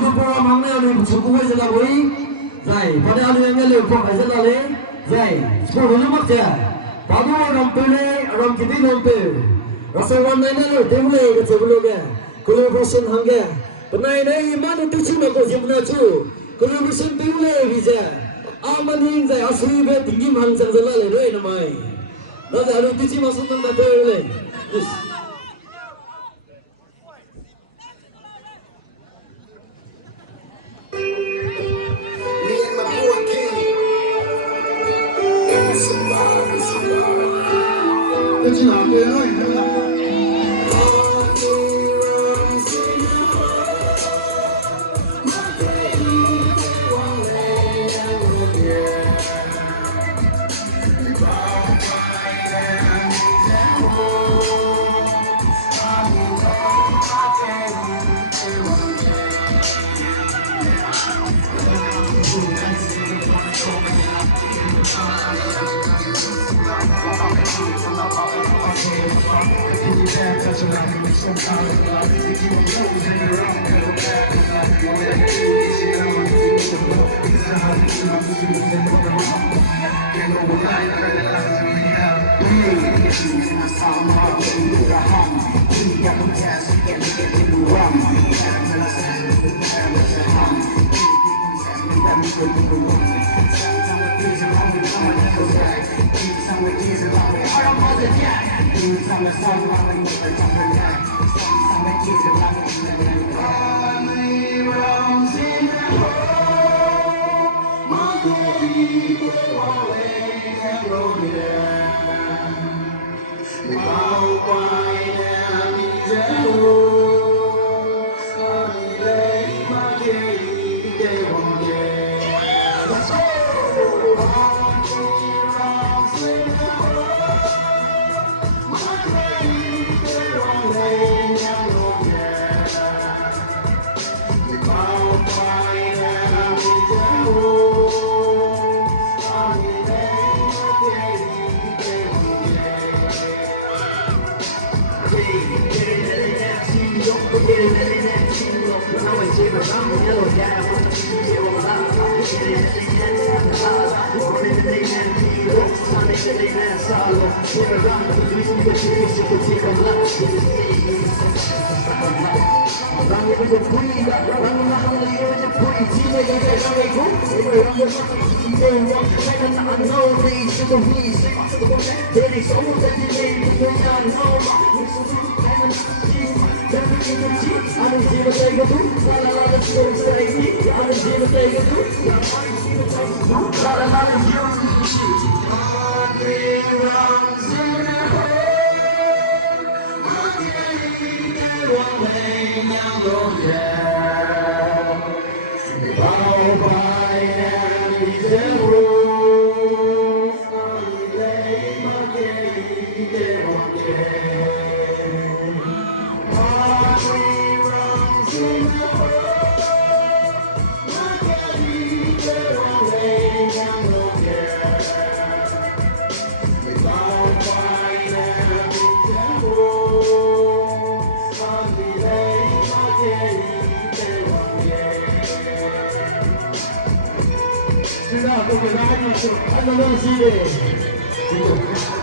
Kupura Mangna ni suku ai zala boi zai pada alu yang le ko ai zala le zai ko lu mak ja padu ram pele ram kiti nompe rasawan nai na lo temle ke sebulu ke collaboration hangge penai nai mana tu cuma ko jimna chu collaboration temle bija amaning zai asli be tinggi mang sang zala le roi namai na za alu tu cuma masuk nang ta le yes. It's not good. Sudah,